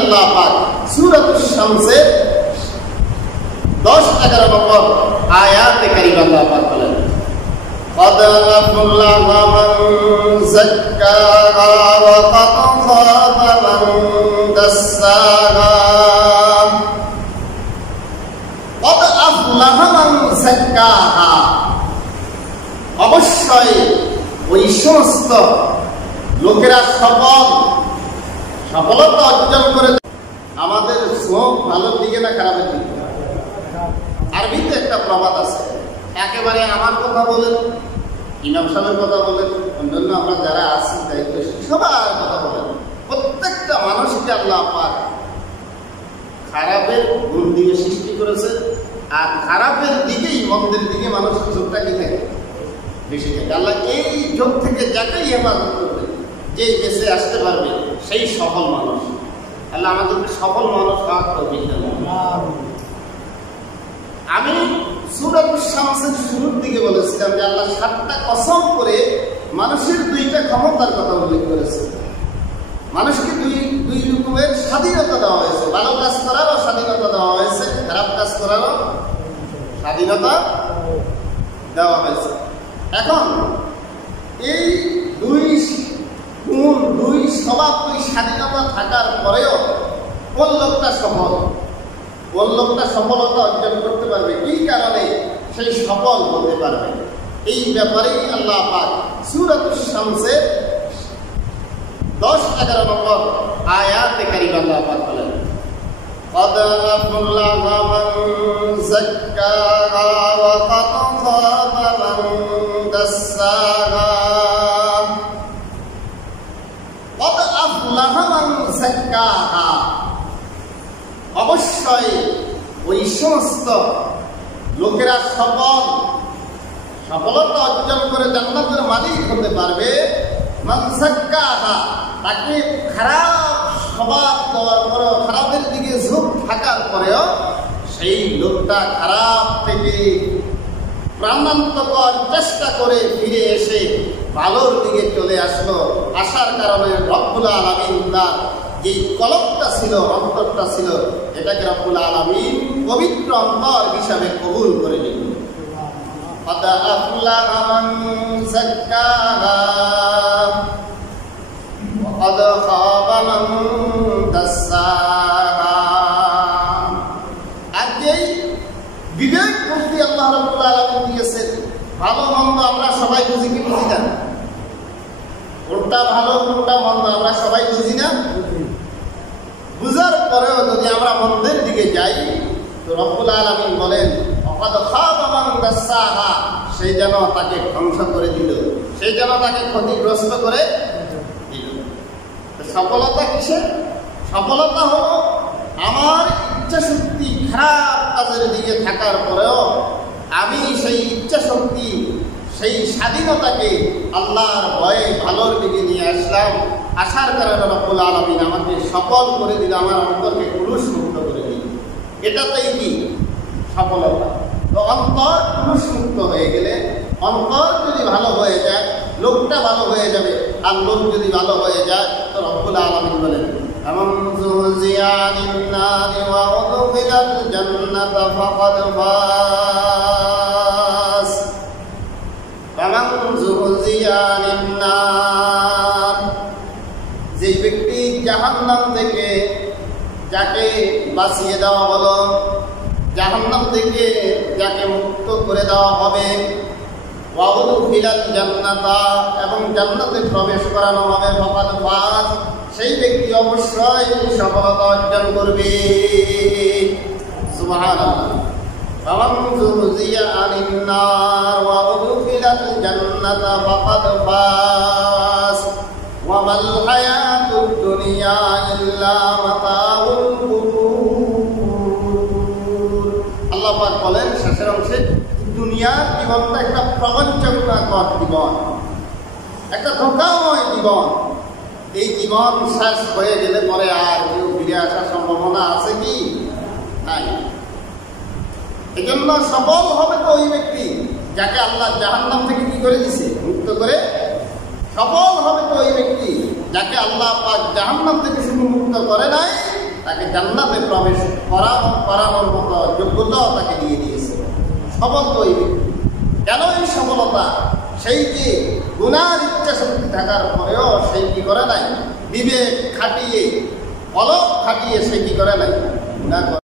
আল্লাহ পাক সূরাতুশ শামসের 10-11 নম্বর আয়াতে কারিমা আল্লাহ পাক বলেন, قد أفلح من زكاها وقد خاب من دساها قد أفلح من زكاها। অবশ্যই ওই সমস্ত লোকেরা সফলতা অর্জন করে। আমাদের চোখ ভালোর দিকে না খারাপের দিকে? আরবিতে একটা প্রবাদ আছে, একেবারে আমার কথা বলেন, ইমাম সাহেবের কথা বলেন, অন্যান্য আমরা যারা আছি দায়িত্বশীল সবার কথা বলেন, প্রত্যেকটা মানুষকে আল্লাহ পাক খারাপের গুণ দিয়ে সৃষ্টি করেছে। আর খারাপের দিকেই, মন্দের দিকে মানুষের চোখটা কি থাকে? বেশি থাকে। আল্লাহ এই চোখ থেকে যাকেই হেফাজত করবে, যেই বেঁচে আসতে পারবে সেই সফল মানুষ। আল্লাহ আমাদেরকে সফল মানুষ হওয়ার তৌফিক দেন। আমি সূরাতুশ শামসের শুরুর দিকে বলেছিলাম যে আল্লাহ 7টা কসম করে মানুষের 2টা ক্ষমতার কথা উল্লেখ করেছে। মানুষকে দুই রকমের স্বাধীনতা দেওয়া হয়েছে, ভালো কাজ করারও স্বাধীনতা দেওয়া হয়েছে, খারাপ কাজ করারও স্বাধীনতা দেওয়া হয়েছে। এখন এই দুই স্বভাব, দুই স্বাধীনতা থাকার পরেও কোন লোকটা সফল, কোন লোকটা সফলতা অর্জন করতে পারবে, কি কারণে সেই সফল হতে পারবে, এই ব্যাপারেই আল্লাহ পাক সূরাতুশ শামসের 10-11 নম্বর আয়াতে কারিমা আল্লাহ পাক বলেন, قد أفلح من زكاها وقد خاب من دساها قد أفلح من زكاها। অবশ্যই ওই সমস্ত লোকেরা সফলতা অর্জন করে জান্নাতের মালিক হতে পারবে। মান যাক্কাহা, তাকে খারাপ স্বভাব দেওয়ার পরেও, খারাপের দিকে ঝোঁক থাকার পরেও সেই লোকটা খারাপ থেকে প্রাণান্তকর চেষ্টা করে ফিরে এসে ভালোর দিকে চলে আসলো। আসার কারণে রব্বুল আলামিন তার যে কলবটা ছিল, অন্তরটা ছিল, এটাকে রব্বুল আলামিন পবিত্র অন্তর হিসাবে কবুল করে নিল। قد أفلح من زكاها وقد خاب من دساها। আর যেই বিবেক বুদ্ধি আল্লাহ রাব্বুল আলামিন দিয়েছেন, ভালো মন্দ আমরা সবাই বুঝি কি বুঝি না? কোনটা ভালো কোনটা মন্দ আমরা সবাই বুঝি না? বুঝার পরেও যদি আমরা মন্দের দিকে যাই, তো রব্বুল আলামিন বলেন ওয়াকাদ খাবা মান দাসাহা, সেই যেন তাকে ধ্বংস করে দিল, সেই যেন তাকে ক্ষতিগ্রস্ত করে দিল। সফলতা কিসের? সফলতা হলো আমার ইচ্ছা শক্তি খারাপ কাজের দিকে থাকার পরেও আমি সেই ইচ্ছা শক্তি, সেই স্বাধীনতাকে আল্লাহর ভয়ে ভালোর দিকে নিয়ে আসলাম। আসার কারণে রব্বুল আলামিন আমাকে সফল করে দিল, আমার অন্তরকে কুলুষ মুক্ত করে দিল। এটাতেই কি সফলতা। তো অন্তর কুলুষ মুক্ত হয়ে গেলে, অন্তর যদি ভালো হয়ে যায়, লোকটা ভালো হয়ে যাবে। আর লোক যদি ভালো হয়ে যায়, তো রব্বুল আলামিন বলেন আমান যুযিয়া আনিন নারি ওয়া উদখিলাল জান্নাতা ফাকাদ ফাজ। আমান যুযিয়া আনিন নার, যে ব্যক্তি জাহান্নাম থেকে যাকে বাঁচিয়ে দেওয়া হলো, জাহান্নাম থেকে যাকে মুক্ত করে দেওয়া হবে, ওয়া উদখিলাল জান্নাতা, এবং জান্নাতে প্রবেশ করানো হবে, ফাকাদ ফাজ, সেই ব্যক্তি অবশ্যই সফলতা অর্জন করবে। সুবহানাল্লাহ। ফামান যুযিয়া আনিন নার ওয়া উদখিলাল জান্নাতা ফাকাদ ফাজ ওয়া মাল হায়াতুদ দুনিয়া ইল্লা মাতাউল গুরুর। আল্লাহ পাক বলেন শেষের অংশে, দুনিয়ার জীবনটা একটা প্রবঞ্চনাকর জীবন, একটা ধোঁকাময় জীবন। এই জীবন শেষ হয়ে গেলে পরে আর কেউ ফিরে আসার সম্ভাবনা আছে কি? নাই। এই জন্য সফল হবে তো ওই ব্যক্তি যাকে আল্লাহ জাহান্নাম থেকে কি করে দিছে? মুক্ত করে। সফল হবে তো ওই ব্যক্তি যাকে আল্লাহ পাক জাহান্নাম থেকে শুধু মুক্ত করে নাই, তাকে জান্নাতে প্রবেশ করানোর মতো যোগ্যতাও তাকে দিয়ে দিয়েছে। সফল তো এই ব্যক্তি। কেন এই সফলতা? সেই যে গুনার ইচ্ছা শক্তি থাকার পরেও সেই কি করে নাই, বিবেক খাটিয়ে, অলক খাটিয়ে সে কি করে নাই, গুনাহ